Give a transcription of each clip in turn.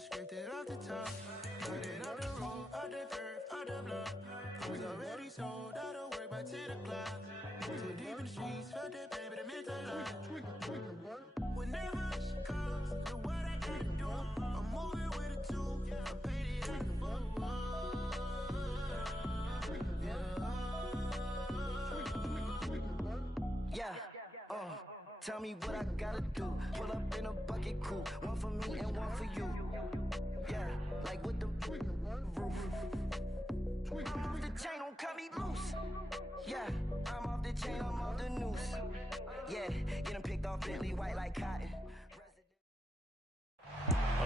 just scraped it off the top. Cut it off the road, out the curve, out the block. I was already sold, out of work by 10 o'clock. Too deep in the streets, felt that pain, but it meant a lot. Whenever she calls, know what I gotta do. I'm moving with a two, I paid it at the full. Yeah, tell me what I gotta do. Pull up in a bucket coupe, one for me and one for you. Yeah, like with the roof. I'm off the chain, don't cut me loose. Yeah, I'm off the chain, I'm off the noose. Yeah, getting picked off Bentley white like cotton.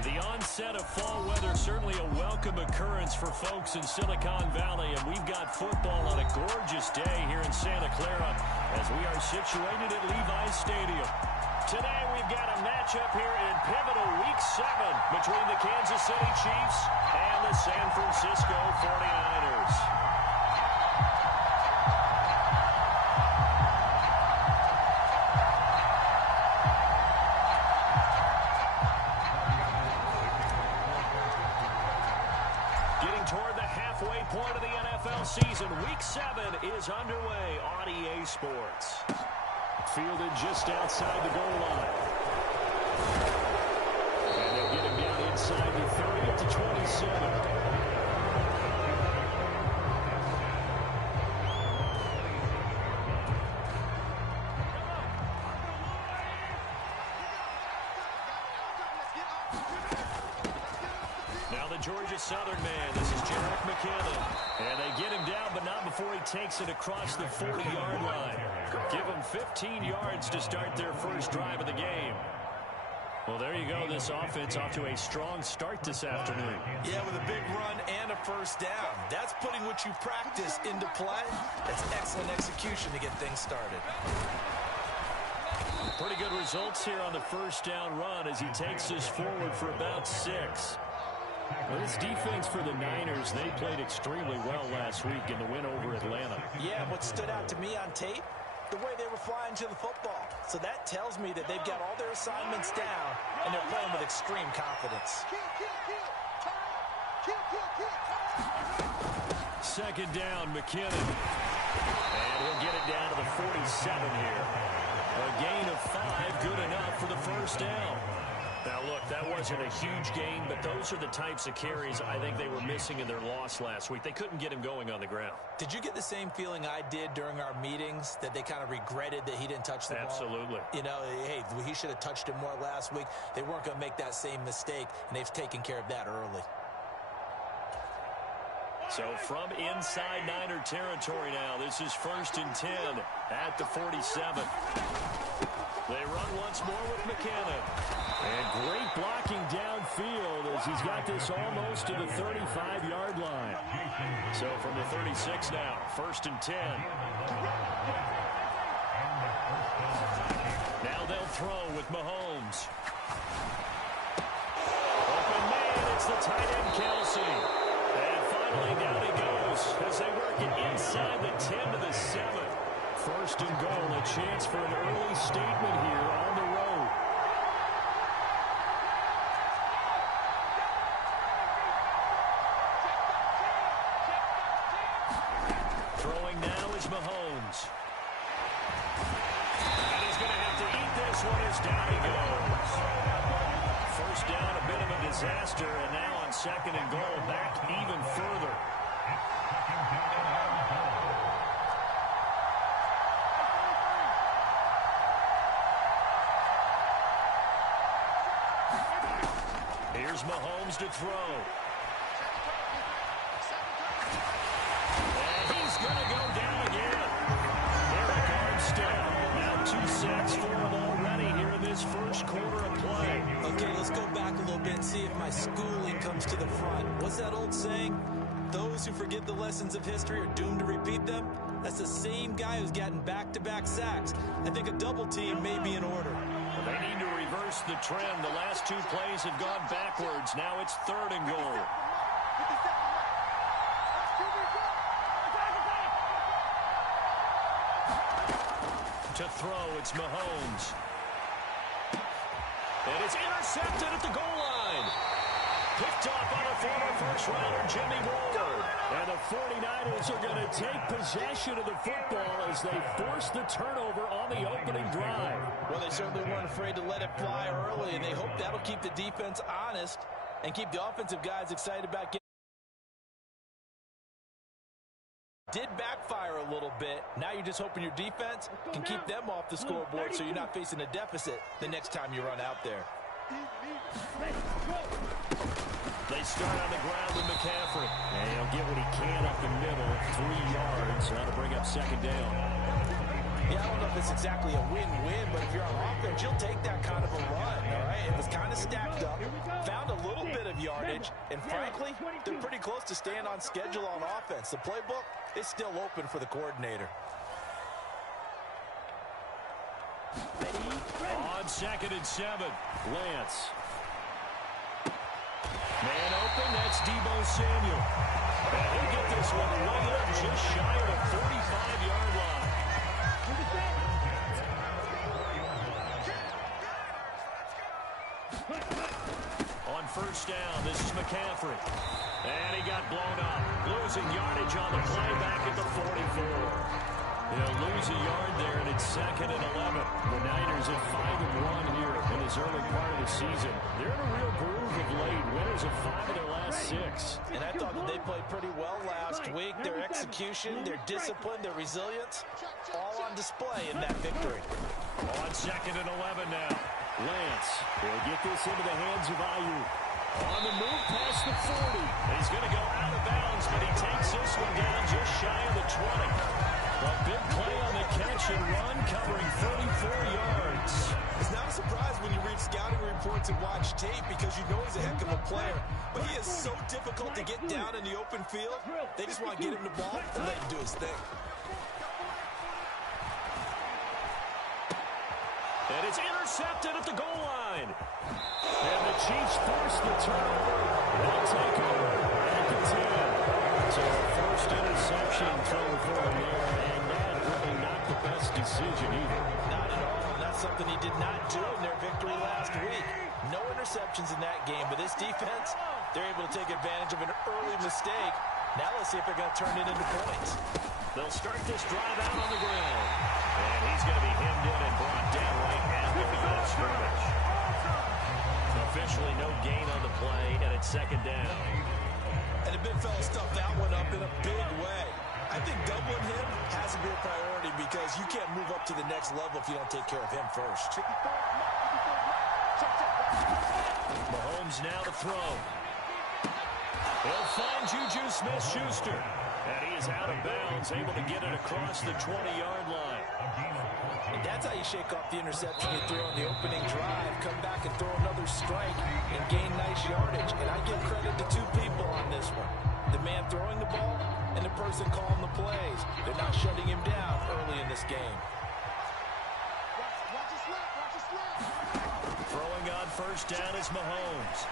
The onset of fall weather, certainly a welcome occurrence for folks in Silicon Valley, and we've got football on a gorgeous day here in Santa Clara as we are situated at Levi's Stadium. Today we've got a matchup here in pivotal Week 7 between the Kansas City Chiefs and the San Francisco 49ers. Toward the halfway point of the NFL season, Week 7 is underway on EA Sports. Fielded just outside the goal line. And they'll get him down inside the 30 at the 27. Georgia Southern man, this is Jerick McKinnon. And they get him down, but not before he takes it across the 40-yard line. Give him 15 yards to start their first drive of the game. Well, there you go. This offense off to a strong start this afternoon. Yeah, with a big run and a first down. That's putting what you practice into play. That's excellent execution to get things started. Pretty good results here on the first down run as he takes us forward for about 6. Well, this defense for the Niners, they played extremely well last week in the win over Atlanta. Yeah, what stood out to me on tape, the way they were flying to the football. So that tells me that they've got all their assignments down, and they're playing with extreme confidence. Second down, McKinnon. And he'll get it down to the 47 here. A gain of 5, good enough for the first down. Now, look, that wasn't a huge gain, but those are the types of carries I think they were missing in their loss last week. They couldn't get him going on the ground. Did you get the same feeling I did during our meetings, that they kind of regretted that he didn't touch the ball? Absolutely. You know, hey, he should have touched him more last week. They weren't going to make that same mistake, and they've taken care of that early. So from inside Niner territory now, this is 1st and 10 at the 47. They run once more with McKinnon. And great blocking downfield as he's got this almost to the 35-yard line. So from the 36 now, 1st and 10. Now they'll throw with Mahomes. Open man, it's the tight end Kelsey. And finally down he goes as they work it inside the 10 to the 7. 1st and goal, a chance for an early statement here on the road. Throwing now is Mahomes. And he's going to have to eat this one as down he goes. First down, a bit of a disaster, and now on 2nd and goal, back even further. Here's Mahomes to throw. And he's going to go down again. Eric Armstead. Now 2 sacks for him already here in this first quarter of play. Okay, let's go back a little bit and see if my schooling comes to the front. What's that old saying? Those who forget the lessons of history are doomed to repeat them. That's the same guy who's gotten back-to-back sacks. I think a double team may be in order. Well, they need to reverse the trend. The last 2 plays have gone backwards. Now it's 3rd and goal. To throw, it's Mahomes. And it's intercepted at the goal line. Picked off by the former first-rounder Jimmy Ward. And the 49ers are going to take possession of the football as they force the turnover on the opening drive. Well, they certainly weren't afraid to let it fly early, and they hope that'll keep the defense honest and keep the offensive guys excited about getting. Did backfire a little bit. Now you're just hoping your defense can keep them off the scoreboard so you're not facing a deficit the next time you run out there. They start on the ground with McCaffrey. And he'll get what he can up the middle. 3 yards. Now to bring up second down. Yeah, I don't know if it's exactly a win-win, but if you're on offense, you'll take that kind of a run, all right? It was kind of stacked up, found a little bit of yardage, and frankly, they're pretty close to staying on schedule on offense. The playbook is still open for the coordinator. On 2nd and 7, Lance. Man open, that's Deebo Samuel. And he'll get this one way up just shy of the 45-yard line. On first down, this is McCaffrey. And he got blown up. Losing yardage on the play back at the 44. He'll lose a yard there, and it's 2nd and 11. The Niners at 5-1 here in this early part of the season. They're in a real groove of late. Winners of 5 of their last 6. And I thought that they played pretty well last week. Their execution, their discipline, their resilience, all on display in that victory. On 2nd and 11 now. Lance, he'll get this into the hands of Ayuk. On the move past the 40. He's going to go out of bounds, but he takes this one down just shy of the 20. A big play on the catch and run, covering 34 yards. It's not a surprise when you read scouting reports and watch tape because you know he's a heck of a player. But he is so difficult to get down in the open field. They just want to get him the ball and let him do his thing. And it's intercepted at the goal line. And the Chiefs force the turnover. They'll take over at the 10. So first interception thrown for him there, and that really not the best decision either. Not at all. That's something he did not do in their victory last week. No interceptions in that game, but this defense, they're able to take advantage of an early mistake. Now let's see if they're going to turn it into points. They'll start this drive out on the ground. And he's going to be hemmed in and brought down right after the line of scrimmage. Officially no gain on the play, and it's 2nd down. And the big fella stuffed that one up in a big way. I think doubling him has to be a priority because you can't move up to the next level if you don't take care of him first. Mahomes now to throw. He'll find Juju Smith-Schuster. And he is out of bounds, able to get it across the 20-yard line. And that's how you shake off the interception you threw on the opening drive. Come back and throw another strike and gain nice yardage. And I give credit to 2 people on this one. The man throwing the ball and the person calling the plays. They're not shutting him down early in this game. Throwing on first down is Mahomes.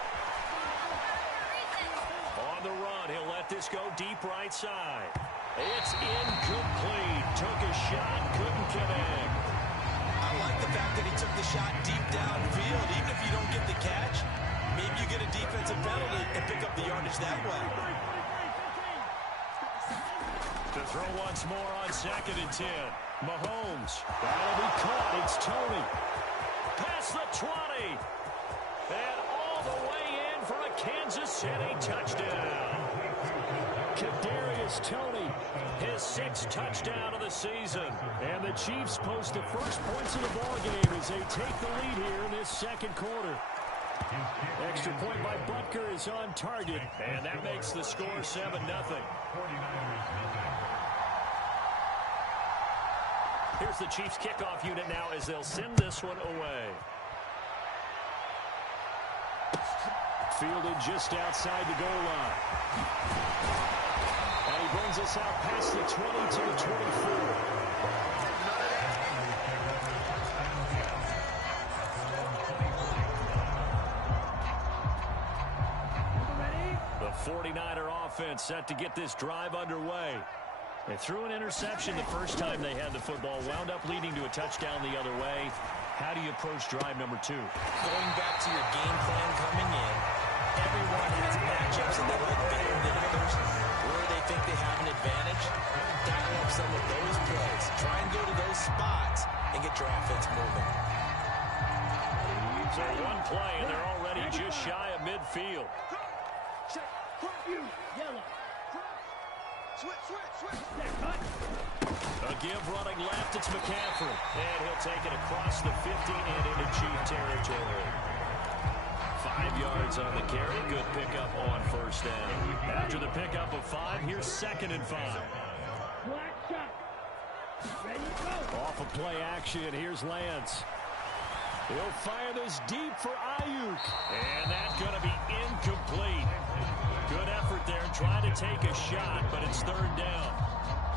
On the run, he'll let this go deep right side. It's incomplete. Took a shot, couldn't connect. I like the fact that he took the shot deep downfield. Even if you don't get the catch, maybe you get a defensive penalty and pick up the yardage that way. To throw once more on 2nd and 10. Mahomes. That'll be caught. It's Tony. Past the 20. And all the way in for a Kansas City touchdown. Kadarius Toney, his 6th touchdown of the season. And the Chiefs post the first points of the ballgame as they take the lead here in this 2nd quarter. Extra point by Butker is on target, and that makes the score 7-0. Here's the Chiefs kickoff unit now as they'll send this one away. Fielded just outside the goal line. And he brings us out past the 20 to the 24. The 49er offense set to get this drive underway. They threw an interception the first time they had the football, wound up leading to a touchdown the other way. How do you approach drive number 2? Going back to your game plan coming in, everyone Check. You. Yellow. Switch. A give running left, it's McCaffrey. And he'll take it across the 50 and into Chief territory. 5 yards on the carry. Good pickup on first down. After the pickup of 5, here's 2nd and 5. Black shot. Ready to go. Off of play action, here's Lance. He'll fire this deep for Ayuk. And that's going to be incomplete. Good effort there, trying to take a shot, but it's 3rd down.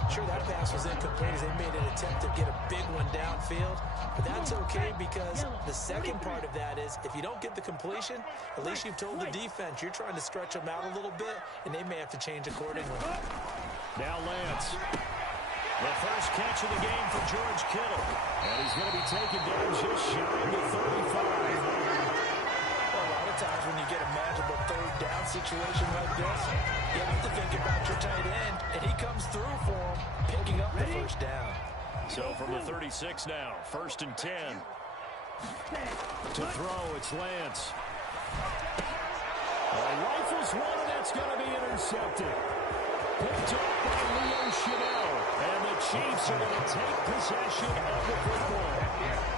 Sure, that pass was incomplete as they made an attempt to get a big one downfield. But that's okay because the second part of that is if you don't get the completion, at least you've told the defense you're trying to stretch them out a little bit, and they may have to change accordingly. Now Lance. The first catch of the game for George Kittle. And he's going to be taken down just shy of the 35. Times when you get a manageable 3rd down situation like this, you have to think about your tight end, and he comes through for him, picking up the first down. So from the 36 now, 1st and 10. To throw, it's Lance. Rifles one, and that's going to be intercepted. Picked up by Leo Chanel. And the Chiefs are going to take possession of the football.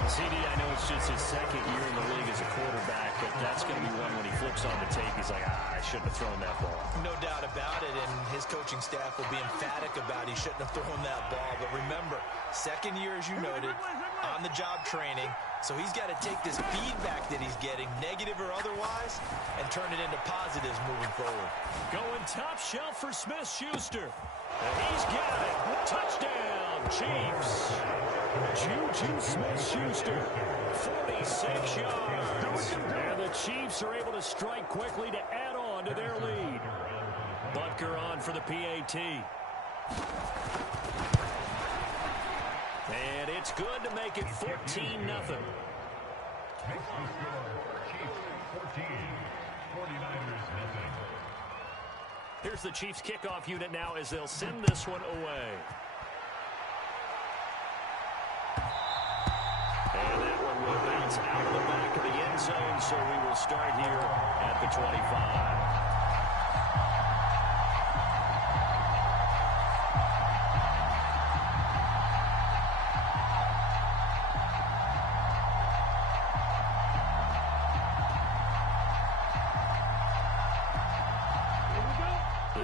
CD, I know it's just his 2nd year in the league as a quarterback, but that's going to be one when he flips on the tape. He's like, I shouldn't have thrown that ball. No doubt about it, and his coaching staff will be emphatic about he shouldn't have thrown that ball. But remember, 2nd year, as you noted, on-the-job training, so he's got to take this feedback that he's getting, negative or otherwise, and turn it into positives moving forward. Going top shelf for Smith-Schuster. And he's got it. Touchdown, Chiefs. Juju Smith-Schuster, 46 yards. And the Chiefs are able to strike quickly to add on to their lead. Butker on for the PAT. And it's good to make it 14-0. Here's the Chiefs kickoff unit now as they'll send this one away. And that one will bounce out of the back of the end zone, so we will start here at the 25.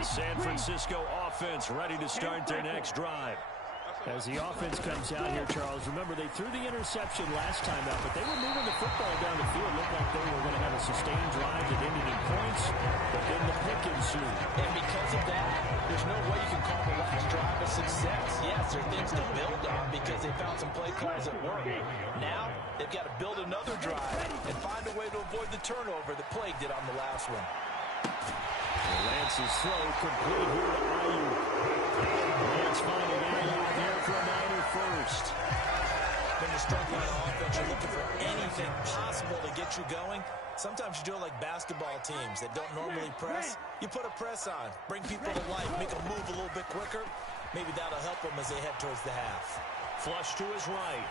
San Francisco offense ready to start their next drive. As the offense comes out here, Charles, remember they threw the interception last time out, but they were moving the football down the field. Looked like they were going to have a sustained drive that ended in points, but then the pick ensued. And because of that, there's no way you can call the last drive a success. Yes, there are things to build on because they found some play calls that work. Now, they've got to build another drive and find a way to avoid the turnover that plagued it on the last one. Lance's throw complete here to Ayuk. Lance finding Ayuk there for a Niner first. When you're struggling on offense, you're looking for anything possible to get you going. Sometimes you do it like basketball teams that don't normally press. You put a press on, bring people to life, make them move a little bit quicker. Maybe that'll help them as they head towards the half. Flush to his right.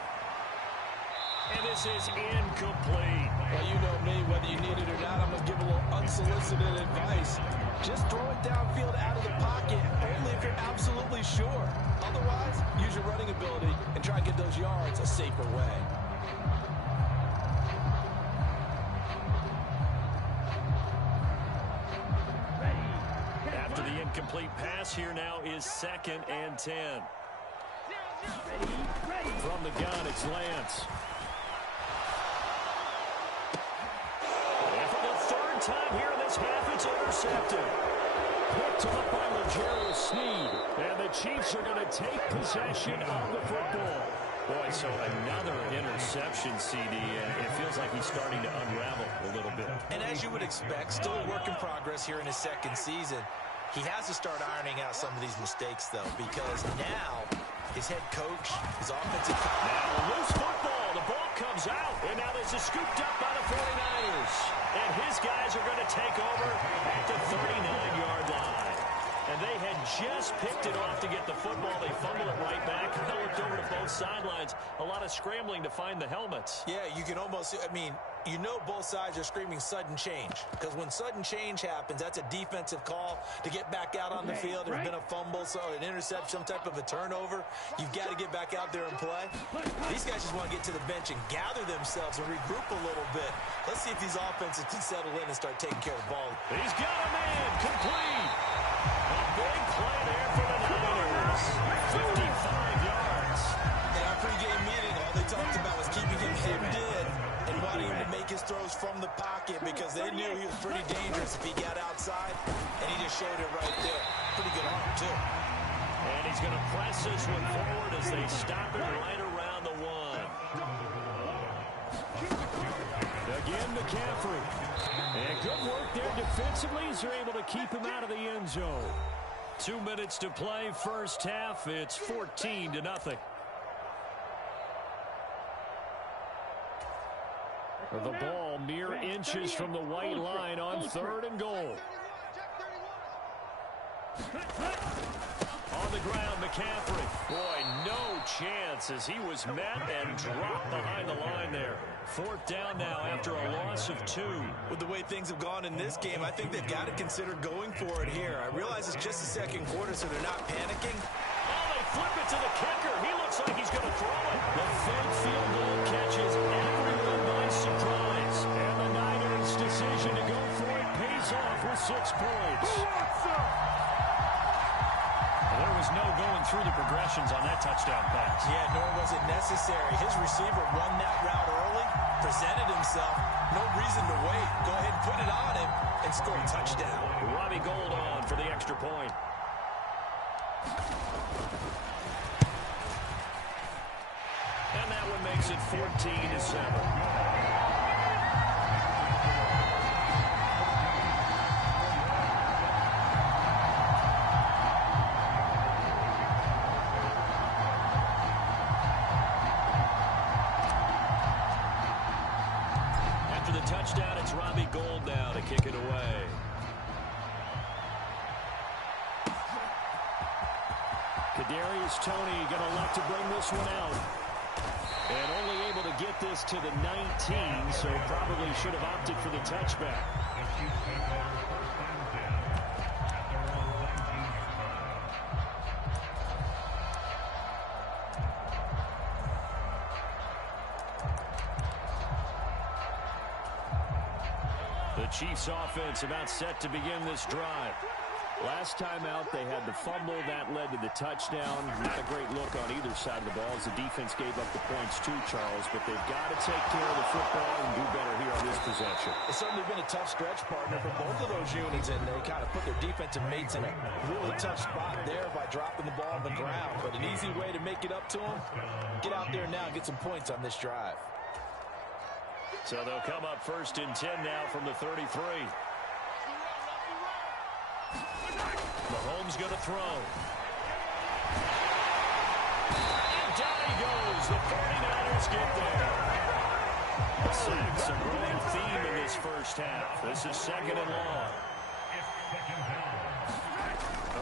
And this is incomplete. Well, you know me, whether you need it or not, I'm going to give a little unsolicited advice. Just throw it downfield out of the pocket, only if you're absolutely sure. Otherwise, use your running ability and try and get those yards a safer way. After the incomplete pass, here now is 2nd and 10. From the gun, it's Lance. And for the 3rd time here in this half, it's intercepted. Picked up by L'Jarius Sneed. And the Chiefs are going to take possession of the football. Boy, so another interception, CD, and it feels like he's starting to unravel a little bit. And as you would expect, still a work in progress here in his 2nd season. He has to start ironing out some of these mistakes, though, because now his head coach, his offensive coach. Now loose football. The ball comes out, and now this is scooped up by the 49ers. And his guys are going to take over at the 39-yard line. And they had just picked it off to get the football. They fumbled it right back. I looked over to both sidelines. A lot of scrambling to find the helmets. Yeah, you can almost, I mean, you know both sides are screaming sudden change, because when sudden change happens, that's a defensive call to get back out on the field. There's been a fumble, so an interception, some type of a turnover. You've got to get back out there and play. These guys just want to get to the bench and gather themselves and regroup a little bit. Let's see if these offenses can settle in and start taking care of the ball. He's got a man complete. A big play there for the Niners. 55 yards. In our pregame meeting, all they talked about was keeping him hemmed in and wanting him to make his throws from the pocket because they knew he was pretty dangerous if he got outside, and he just showed it right there. Pretty good arm, too. And he's going to press this one forward as they stop it right around the 1. Again, McCaffrey. And good work there defensively as they're able to keep him out of the end zone. 2 minutes to play, first half. It's 14-0. The ball mere inches from the white line on 3rd and goal. On the ground, McCaffrey. Boy, no chance as he was met and dropped behind the line there. 4th down now after a loss of 2. With the way things have gone in this game, I think they've got to consider going for it here. I realize it's just the second quarter, so they're not panicking. Oh, they flip it to the kicker. He looks like he's going to throw it. The 3rd field goal catches everyone by surprise. And the Niners' decision to go for it pays off with 6 points. There was no going through the progressions on that touchdown pass. Yeah, nor was it necessary. His receiver won that route early, presented himself. No reason to wait. Go ahead and put it on him and score a touchdown. Robbie Gould on for the extra point. And that one makes it 14-7. Touchdown, it's Robbie Gould now to kick it away. Kadarius Toney going to elect to bring this one out. And only able to get this to the 19, so probably should have opted for the touchback. The Chiefs offense about set to begin this drive. Last time out, they had the fumble. That led to the touchdown. Not a great look on either side of the ball as the defense gave up the points too, Charles. But they've got to take care of the football and do better here on this possession. It's certainly been a tough stretch, partner, for both of those units, and they kind of put their defensive mates in a really tough spot there by dropping the ball on the ground. But an easy way to make it up to them, get out there now and get some points on this drive. So they'll come up 1st and 10 now from the 33. Mahomes going to throw. And down he goes. The 49ers get there. The sacks a growing theme in this first half. This is 2nd and long.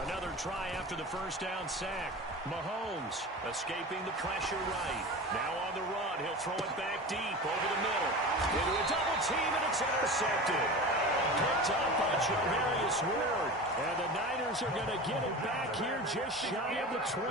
Another try after the first down sack. Mahomes escaping the pressure right. Now on the run. He'll throw it back deep over the middle. Into a double team, and it's intercepted. Picked up by Charvarius Ward. And the Niners are going to get it back here just shy of the 20.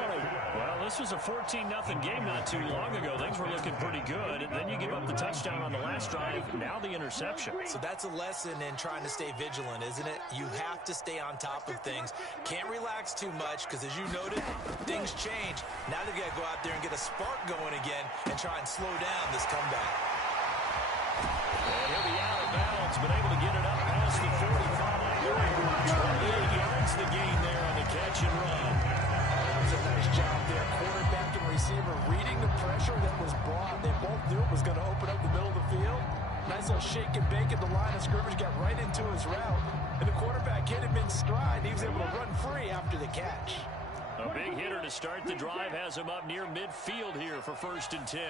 Well, this was a 14-0 game not too long ago. Things were looking pretty good. And then you give up the touchdown on the last drive. Now the interception. So that's a lesson in trying to stay vigilant, isn't it? You have to stay on top of things. Can't relax too much because, as you noted, things change. Now they've got to go out there and get a spark going again and try and slow down this comeback. And he'll be out of bounds, but able to get it up past the 45. 28 yards the gain there on the catch and run. That's a nice job there. Quarterback and receiver reading the pressure that was brought. They both knew it was going to open up the middle of the field. Nice little shake and bake at the line of scrimmage. Got right into his route. And the quarterback hit him in stride. He was able to run free after the catch. A big hitter to start the drive has him up near midfield here for 1st and 10.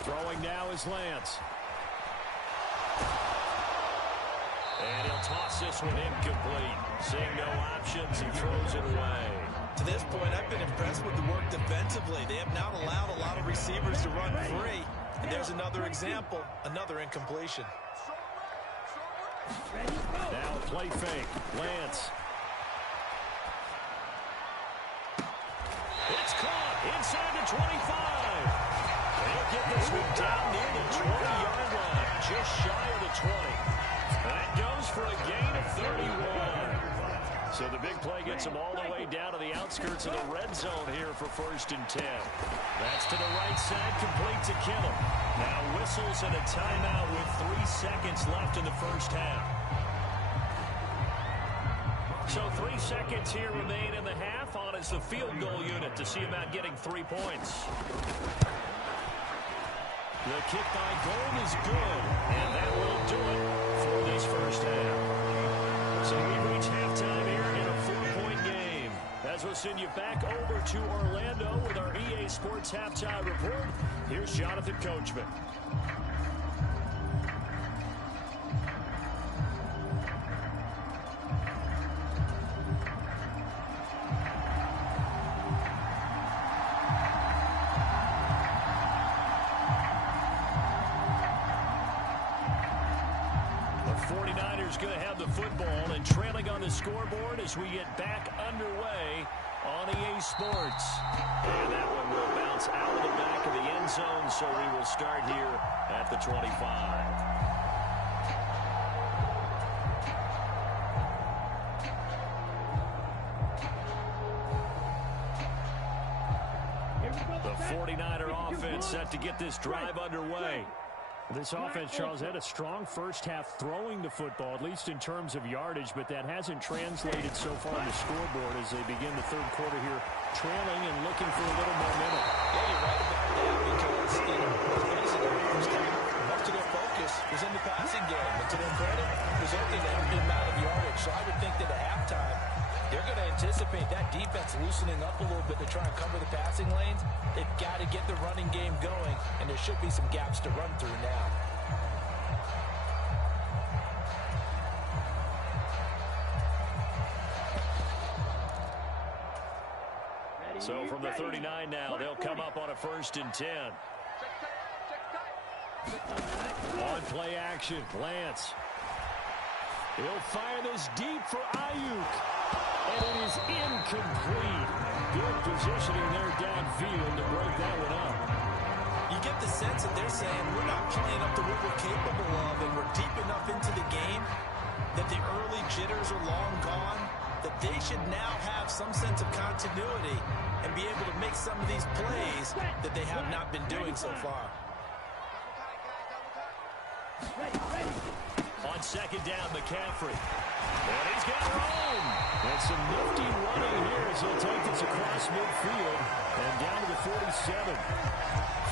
Throwing now is Lance. And he'll toss this one incomplete. Seeing no options, he throws it away. To this point, I've been impressed with the work defensively. They have not allowed a lot of receivers to run free. And there's another example, another incompletion. Now play fake. Lance. It's caught inside the 25. They'll get this one down near the 20-yard line, just shy of the 20. That goes for a gain of 31. So the big play gets them all the way down to the outskirts of the red zone here for 1st and 10. That's to the right side, complete to Kittle. Now whistles and a timeout with 3 seconds left in the first half. So 3 seconds here remain in the half. On is the field goal unit to see about getting 3 points. The kick by Gold is good, and that will do it for this first half. So we reach halftime here in a 4-point game. As we'll send you back over to Orlando with our EA Sports Halftime Report, here's Jonathan Coachman. Going to have the football and trailing on the scoreboard as we get back underway on EA Sports. And that one will bounce out of the back of the end zone, so we will start here at the 25. The 49er offense set to get this drive underway. This offense, Charles, had a strong first half throwing the football, at least in terms of yardage, but that hasn't translated so far on the scoreboard as they begin the third quarter here, trailing and looking for a little momentum. Yeah, you're right about that because, most of their focus was in the passing game. And to their credit, there's only an amount of yardage. So I would think that at halftime, they're going to anticipate that defense loosening up a little bit to try and cover the passing lanes. They've got to get the running game going, and there should be some gaps to run through now. So from the 39 now, they'll come up on a 1st and 10. On play action, Lance. He'll fire this deep for Ayuk. And it is incomplete. Good positioning there downfield to break that one up. You get the sense that they're saying we're not playing up to what we're capable of, and we're deep enough into the game that the early jitters are long gone, that they should now have some sense of continuity and be able to make some of these plays that they have not been doing so far. On 2nd down, McCaffrey. And he's got room. And some nifty running here as he'll take this across midfield and down to the 47.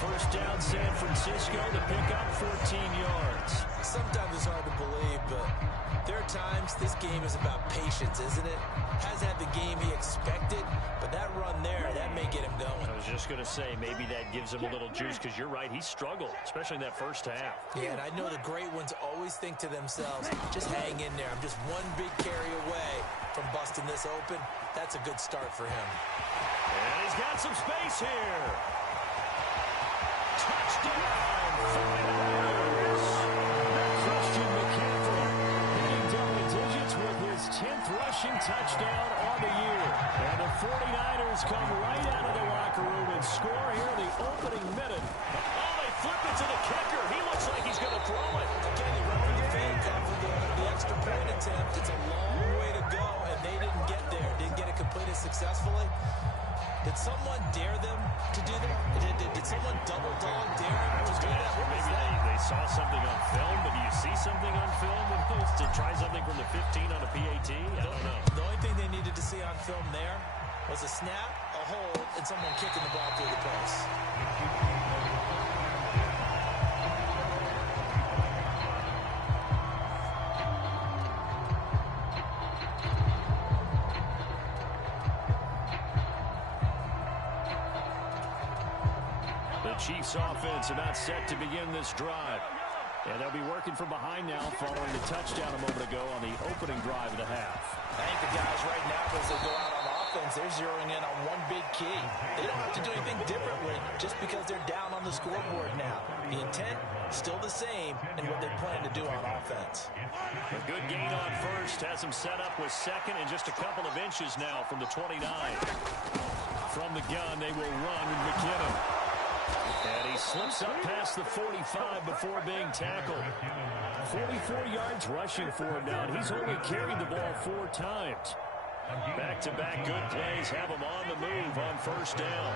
1st down, San Francisco to pick up 14 yards. Sometimes it's hard to believe, but there are times this game is about patience, isn't it? Has had the game he expected, but that run there, that may get him going. I was just going to say, maybe that gives him a little juice, because you're right, he struggled, especially in that first half. Yeah, and I know the great ones always think to themselves, just hang in there. I'm just one big carry away from busting this open. That's a good start for him. And he's got some space here. Touchdown, 49ers. Christian McCaffrey hitting double digits with his 10th rushing touchdown on the year. And the 49ers come right out of the locker room and score here in the opening minute. Oh, they flip it to the kicker. He looks like he's going to throw it. Again, he ran the fake after the extra point attempt. It's a long way to go, and they didn't get there. Didn't get it completed successfully. Did someone dare them to do that? Did someone double dog dare them to do that? Maybe they saw something on film, but do you see something on film to try something from the 15 on a PAT? I don't know. The only thing they needed to see on film there was a snap, a hold, and someone kicking the ball through the post. Chiefs offense about set to begin this drive. And they'll be working from behind now following the touchdown a moment ago on the opening drive of the half. I think the guys right now, as they go out on offense, they're zeroing in on one big key. They don't have to do anything differently just because they're down on the scoreboard now. The intent, still the same in what they plan to do on offense. A good gain on first. Has him set up with second and just a couple of inches now from the 29. From the gun, they will run with McKinnon. And he slips up past the 45 before being tackled. 44 yards rushing for him now, and he's only carried the ball 4 times. Back-to-back good plays have him on the move on first down.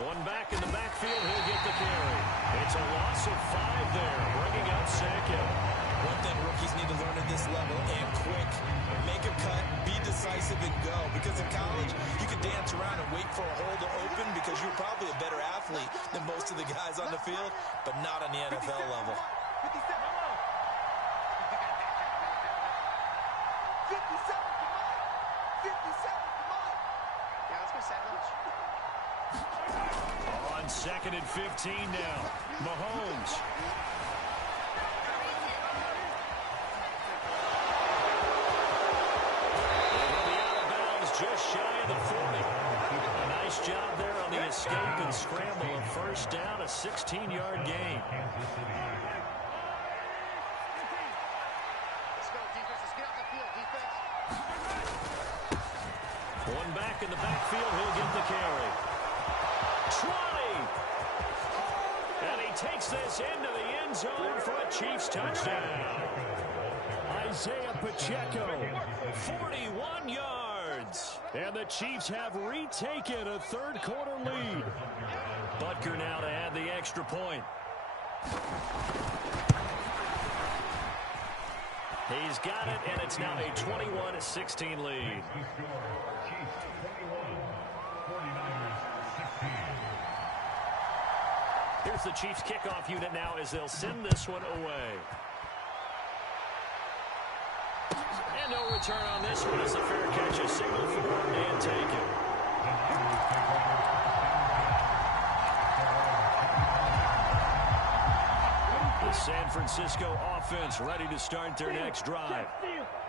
One back in the backfield, he'll get the carry. It's a loss of 5 there, bringing up Sankey. One thing rookies need to learn at this level, and quick. Make a cut, be decisive, and go. Because in college, you can dance around and wait for a hole to open because you're probably a better athlete than most of the guys on the field, but not on the NFL level. 57, come on. 57, come on. Yeah, let's go sandwich. On second and 15 now, Mahomes. Just shy of the 40. A nice job there on the escape and scramble of first down, a 16-yard gain. Let's go, defense. Let's get out the field, defense. One back in the backfield, he'll get the carry. Trotty! And he takes this into the end zone for a Chiefs touchdown. Isaiah Pacheco, 41 yards. And the Chiefs have retaken a third-quarter lead. Butker now to add the extra point. He's got it, and it's now a 21-16 lead. Here's the Chiefs kickoff unit now as they'll send this one away. And no return on this one. It's a fair catch, a signal for one and take it. The San Francisco offense ready to start their next drive.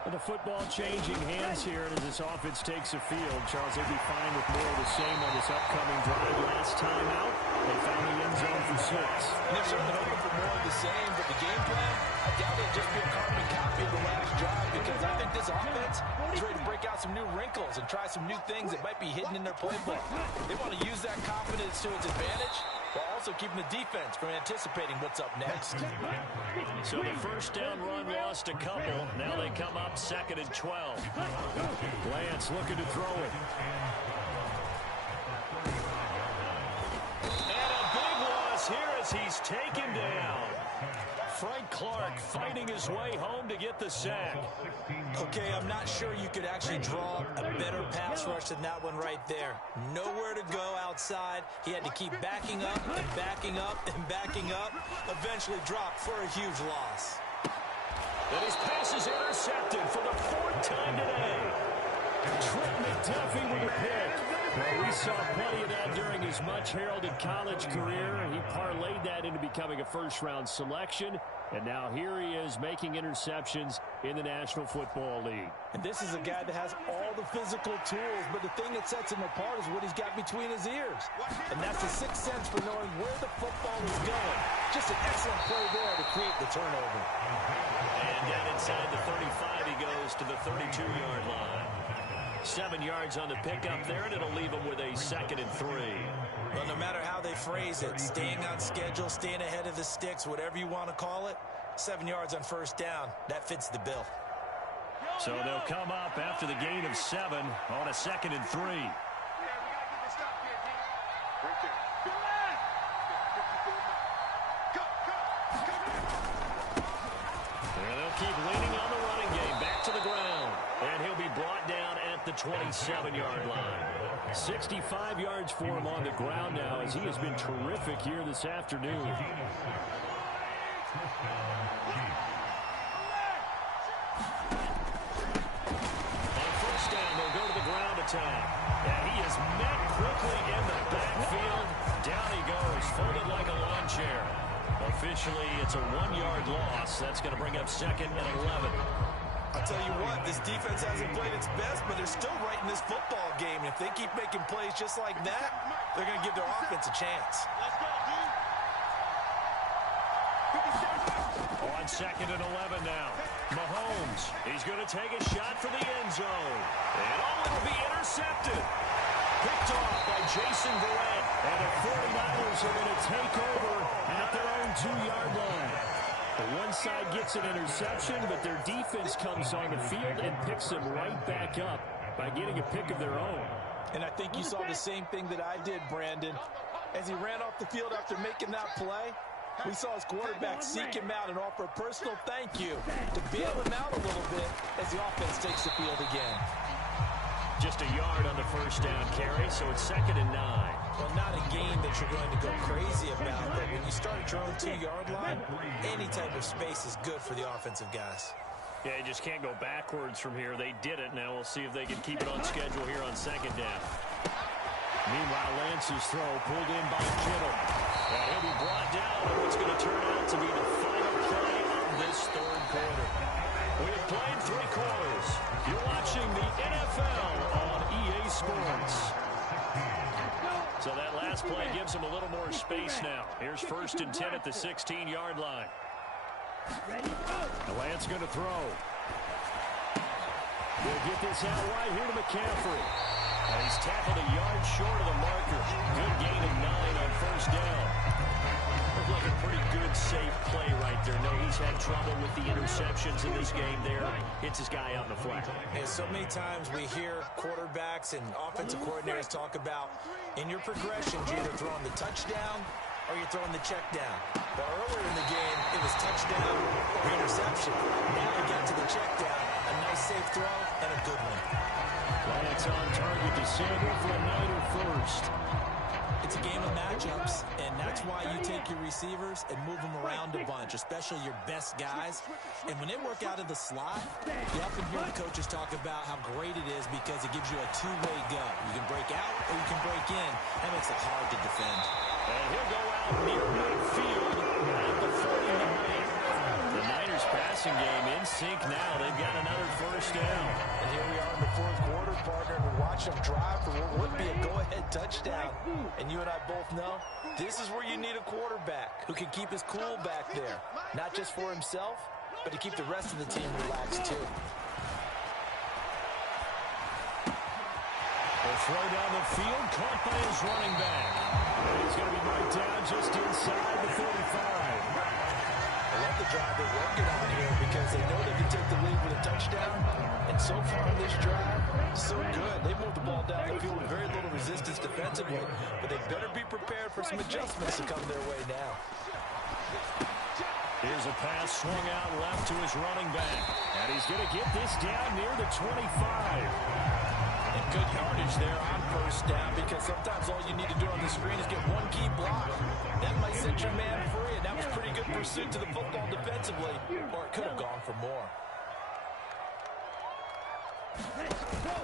And the football changing hands here, and as this offense takes the field, Charles, they'll be fine with more of the same on this upcoming drive. Last time out, they found the end zone for 6. And they're certainly hoping for more of the same, but the game plan, I doubt it'll just be a carbon copy of the last drive, because I think this offense is ready to break out some new wrinkles and try some new things that might be hidden in their playbook. They want to use that confidence to its advantage, while also keeping the defense from anticipating what's up next. So the first down run lost a couple. Now they come up second and 12. Lance looking to throw it. And a big loss here as he's taken down. Frank Clark fighting his way home to get the sack. Okay, I'm not sure you could actually draw a better pass rush than that one right there. Nowhere to go outside. He had to keep backing up and backing up and backing up. Eventually dropped for a huge loss. And his pass is intercepted for the 4th time today. Trent McDuffie with a pick. Well, we saw plenty of that during his much-heralded college career. He parlayed that into becoming a first-round selection. And now here he is making interceptions in the National Football League. And this is a guy that has all the physical tools, but the thing that sets him apart is what he's got between his ears. And that's the sixth sense for knowing where the football is going. Just an excellent play there to create the turnover. And down inside the 35, he goes to the 32-yard line. 7 yards on the pickup there, and it'll leave him with a 2nd and 3. Well, no matter how they phrase it, staying on schedule, staying ahead of the sticks, whatever you want to call it, 7 yards on first down, that fits the bill. So they'll come up after the gain of 7 on a 2nd and 3. And they'll keep leaning on the running game, back to the ground. And he'll be brought down at the 27-yard line. 65 yards for him on the ground now, as he has been terrific here this afternoon. On first down, they'll go to the ground attack. And he is met quickly in the backfield. Down he goes, folded like a lawn chair. Officially, it's a 1-yard loss. That's going to bring up 2nd and 11. I'll tell you what, this defense hasn't played its best, but they're still right in this football game. And if they keep making plays just like that, they're going to give their offense a chance. Let's go, dude. 50 seconds. On 2nd and 11 now. Mahomes, he's going to take a shot for the end zone. And it'll be intercepted. Picked off by Jason Verrett. And the 49ers are going to take over at their own 2-yard line. The one side gets an interception, but their defense comes on the field and picks them right back up by getting a pick of their own. And I think you saw the same thing that I did, Brandon. As he ran off the field after making that play, we saw his quarterback seek him out and offer a personal thank you to bail him out a little bit as the offense takes the field again. Just a yard on the first down carry, so it's 2nd and 9. Well, not a game that you're going to go crazy about, but when you start at your own 2-yard line, any type of space is good for the offensive guys. Yeah, you just can't go backwards from here. They did it. Now we'll see if they can keep it on schedule here on 2nd down. Meanwhile, Lance's throw pulled in by Kittle. And he'll be brought down on what's going to turn out to be the final play of this 3rd quarter. We have played 3 quarters. You're watching the NFL on EA Sports. So that last play gives them a little more space now. Here's 1st and 10 at the 16-yard line. Lance going to throw. We'll get this out right here to McCaffrey. And he's tackled a yard short of the marker. Good gain of 9 on 1st down. Looked like a pretty good, safe play right there. No, he's had trouble with the interceptions in this game there. Hits his guy out in the flat. And so many times we hear quarterbacks and offensive coordinators talk about in your progressions, you're either throwing the touchdown or you're throwing the check down. But earlier in the game, it was touchdown or interception. Now we got to the check down. A nice safe throw and a good one. Lance on target to Samuel for a Niner first. It's a game of matchups, and that's why you take your receivers and move them around a bunch, especially your best guys. And when they work out of the slot, you often hear the coaches talk about how great it is because it gives you a two-way go. You can break out or you can break in. That makes it hard to defend. And he'll go out near midfield at the 49. The Niners passing game in sync now. They've got another first down. And here we are in the 4th quarter, partner, and we're watching them drive for what would be a go-ahead touchdown. And you and I both know this is where you need a quarterback who can keep his cool back there. Not just for himself, but to keep the rest of the team relaxed too. They'll throw down the field, caught by his running back. And he's going to be right down just inside the 45. I love the drive they're working on here because they know they can take the lead with a touchdown. And so far in this drive, so good. They moved the ball down the field with very little resistance defensively, but they better be prepared for some adjustments to come their way now. Here's a pass swung out left to his running back. And he's going to get this down near the 25. And good yardage there on first down because sometimes all you need to do on the screen is get one key block. That might set your man free, and that was pretty good pursuit to the football defensively, or it could have gone for more.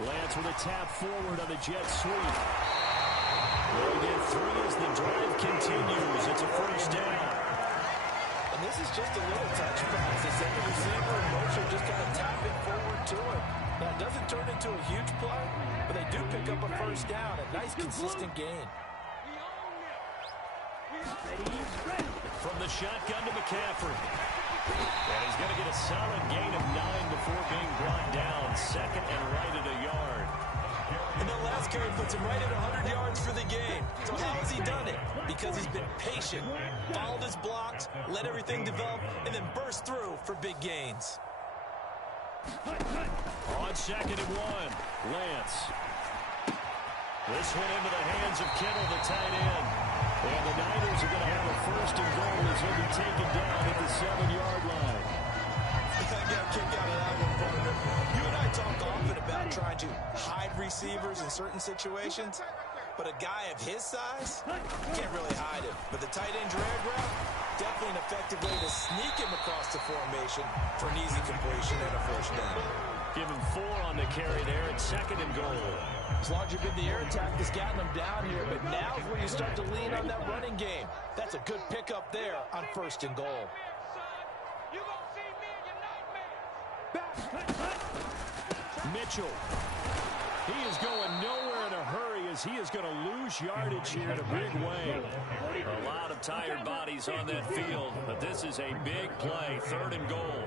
Lance with a tap forward on the jet sweep. They'll get 3 as the drive continues. It's a first down. And this is just a little touch pass. They send the receiver in motion, just kind of tap it forward to him. Now, it doesn't turn into a huge play, but they do pick up a first down. A nice, consistent gain. From the shotgun to McCaffrey. And he's going to get a solid gain of 9 before being brought down. 2nd and right at a yard. And that last carry puts him right at 100 yards for the game. So how has he done it? Because he's been patient, followed his blocks, let everything develop, and then burst through for big gains. On 2nd and 1, Lance. This one into the hands of Kittle, the tight end. And the Niners are going to have a 1st and goal as he'll be taken down at the 7-yard line. I got a kick out of that one, partner. You and I talk often about trying to hide receivers in certain situations, but a guy of his size, you can't really hide him. But the tight end drag route, definitely an effective way to sneak him across the formation for an easy completion and a first down. Give him 4 on the carry there at 2nd and goal. As long as you've been the air attack that's gotten them down here, but now is where you start to lean on that running game. That's a good pickup there on 1st and goal. Mitchell. He is going nowhere in a hurry as he is going to lose yardage here in a big way. A lot of tired bodies on that field, but this is a big play, 3rd and goal.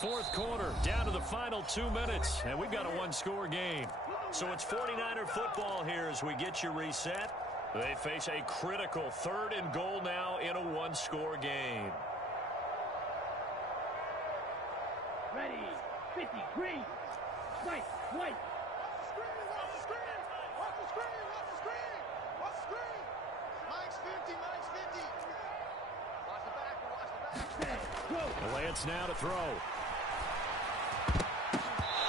Fourth quarter, down to the final 2 minutes, and we've got a one-score game. So it's 49er football here as we get you reset. They face a critical 3rd and goal now in a one-score game. Ready, 50, green, white, white. Watch the screen, watch the screen, watch the screen, watch the screen. Mike's 50, Mike's 50. Watch the back, watch the back. Go. Lance now to throw.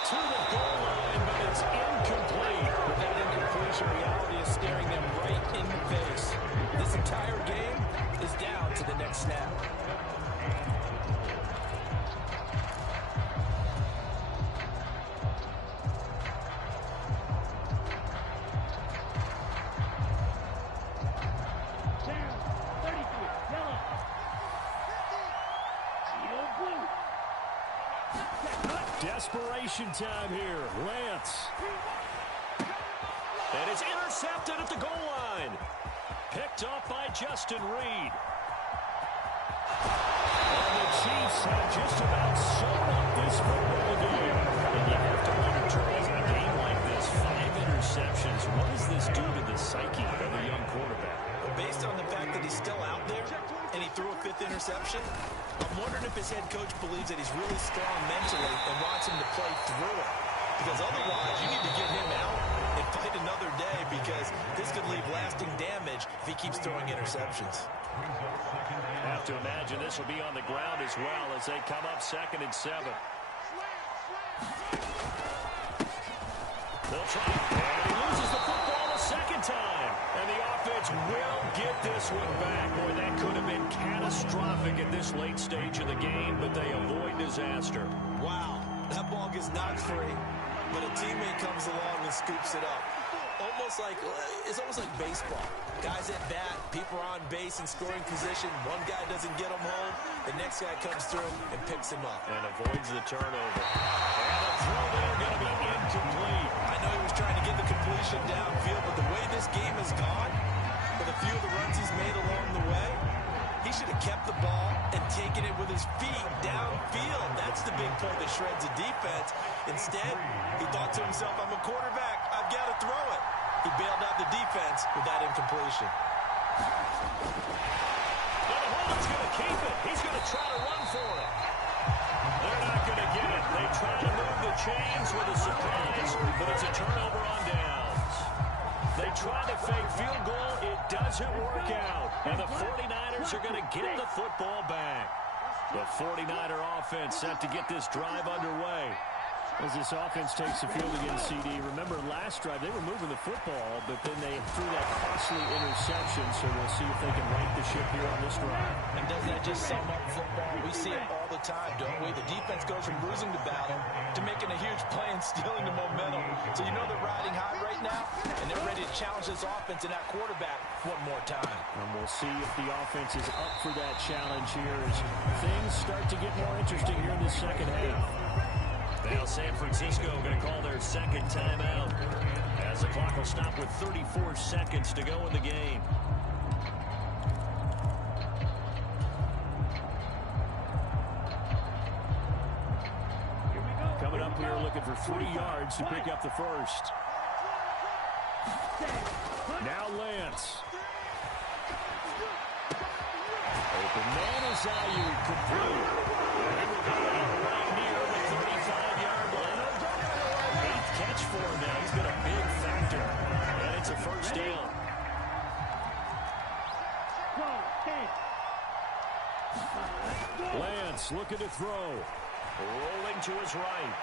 To the goal line, but it's incomplete. But that incompletion reality is staring them right in the face. This entire game is down to the next snap. Down, 33, yellow. Yellow, blue. Desperation time here. Lance. And it's intercepted at the goal line. Picked off by Justin Reed. And the Chiefs have just about sewn up this football game. And you have to wonder, Charles, in a game like this, 5 interceptions, what does this do to the psyche of a young quarterback? Well, based on the fact that he's still out there and he threw a 5th interception, I'm wondering if his head coach believes that he's really strong mentally and wants him to play through it. Because otherwise, you need to get him out and fight another day, because this could leave lasting damage if he keeps throwing interceptions. I have to imagine this will be on the ground as well as they come up 2nd and 7. They'll try. And he loses the football a second time. And the offense will get this one back. Boy, that could have been catastrophic at this late stage of the game, but they avoid disaster. Wow, that ball gets knocked free, but a teammate comes along and scoops it up. It's almost like baseball. Guys at bat, people are on base in scoring position. One guy doesn't get him home. The next guy comes through and picks him up. And avoids the turnover. And the throw there going to be incomplete. I know he was trying to get the completion downfield, but the way this game has gone, with a few of the runs he's made along the way, he should have kept the ball and taken it with his feet downfield. That's the big play that shreds the defense. Instead, he thought to himself, I'm a quarterback, I've got to throw it. He bailed out the defense with that incompletion. But Holland's going to keep it. He's going to try to run for it. They're not going to get it. They try to move the chains with a surprise, but it's a turnover on downs. They try to fake field goal. It doesn't work out. And the 49ers are going to get the football back. The 49er offense set to get this drive underway. As this offense takes the field against CD, remember last drive they were moving the football, but then they threw that costly interception, so we'll see if they can right the ship here on this drive. And doesn't that just sum up football? We see it all the time, don't we? The defense goes from losing the battle to making a huge play and stealing the momentum. So you know they're riding high right now, and they're ready to challenge this offense and that quarterback one more time. And we'll see if the offense is up for that challenge here as things start to get more interesting here in the second half. Now San Francisco going to call their second timeout as the clock will stop with 34 seconds to go in the game. Coming up, we are looking for 3 yards to pick up the first. Now Lance. Open man is Ayuk, complete. He will go out right near the 35-yard line. 8th catch for him now. He's been a big factor. And it's a first down. Lance looking to throw. Rolling to his right.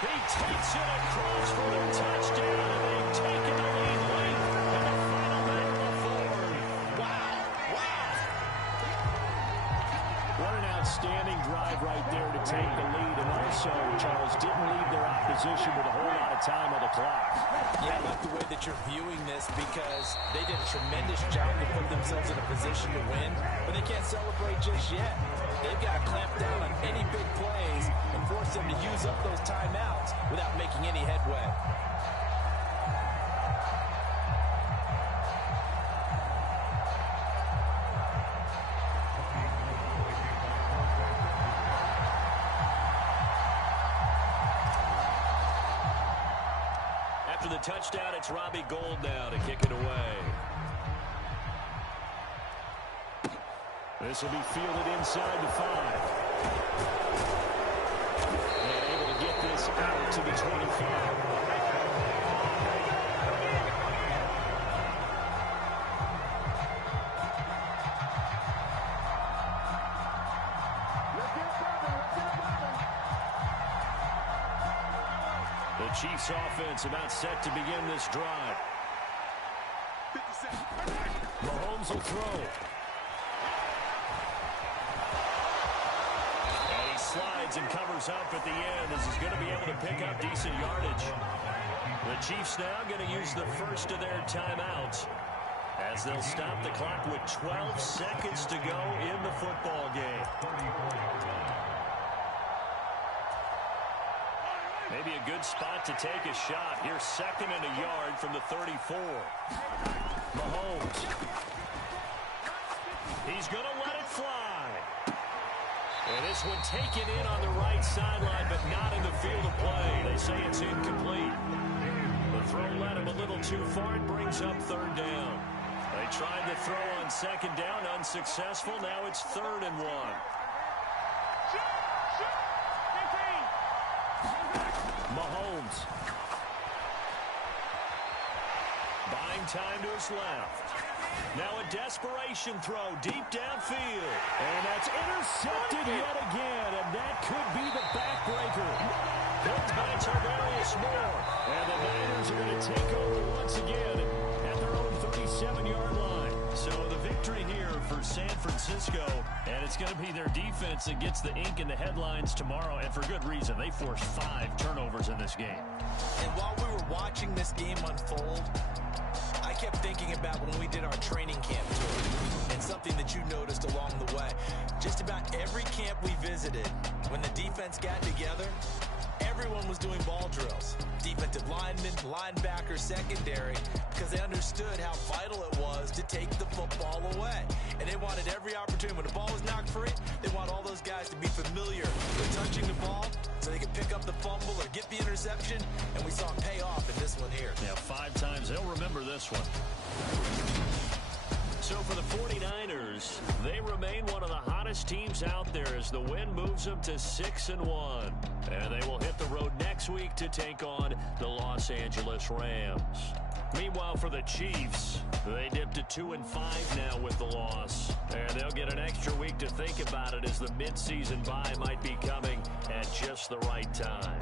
He takes it across for a touchdown, and they've taken the lead late in the final minute of the fourth. Wow. What an outstanding drive drive right there to take the lead, and also, Charles, didn't leave their opposition with a whole lot of time on the clock. Yeah, I like the way that you're viewing this because they did a tremendous job to put themselves in a position to win, but they can't celebrate just yet. They've got to clamp down on any big plays and force them to use up those timeouts without making any headway. After the touchdown, it's Robbie Gould now to kick it away. This will be fielded inside the 5. And able to get this out to the 25. The Chiefs offense about set to begin this drive. Mahomes will throw. And he slides and covers up at the end as he's going to be able to pick up decent yardage. The Chiefs now going to use the first of their timeouts as they'll stop the clock with 12 seconds to go in the football game. Maybe a good spot to take a shot. Here's 2nd and a yard from the 34. Mahomes. He's going to let it fly. And this one taken in on the right sideline, but not in the field of play. They say it's incomplete. The throw led him a little too far. It brings up 3rd down. They tried the throw on 2nd down, unsuccessful. Now it's 3rd and 1. Mahomes. Buying time to his left. Now a desperation throw deep downfield. And that's intercepted yet again. And that could be the backbreaker. Hooked by Tarvarius Moore. And the Niners are going to take over once again at their own 37-yard line. So the victory here for San Francisco, and it's going to be their defense that gets the ink in the headlines tomorrow, and for good reason. They forced 5 turnovers in this game. And while we were watching this game unfold, I kept thinking about when we did our training camp tour, and something that you noticed along the way. Just about every camp we visited, when the defense got together, everyone was doing ball drills. Defensive linemen, linebackers, secondary, because they understood how vital it was to take the football away. And they wanted every opportunity. When the ball was knocked free, they want all those guys to be familiar with touching the ball so they could pick up the fumble or get the interception. And we saw it pay off in this one here. Yeah, 5 times. They'll remember this one. So for the 49ers, they remain one of the hottest teams out there as the win moves them to 6-1. And they will hit the road next week to take on the Los Angeles Rams. Meanwhile, for the Chiefs, they dipped to 2-5 now with the loss. And they'll get an extra week to think about it as the midseason bye might be coming at just the right time.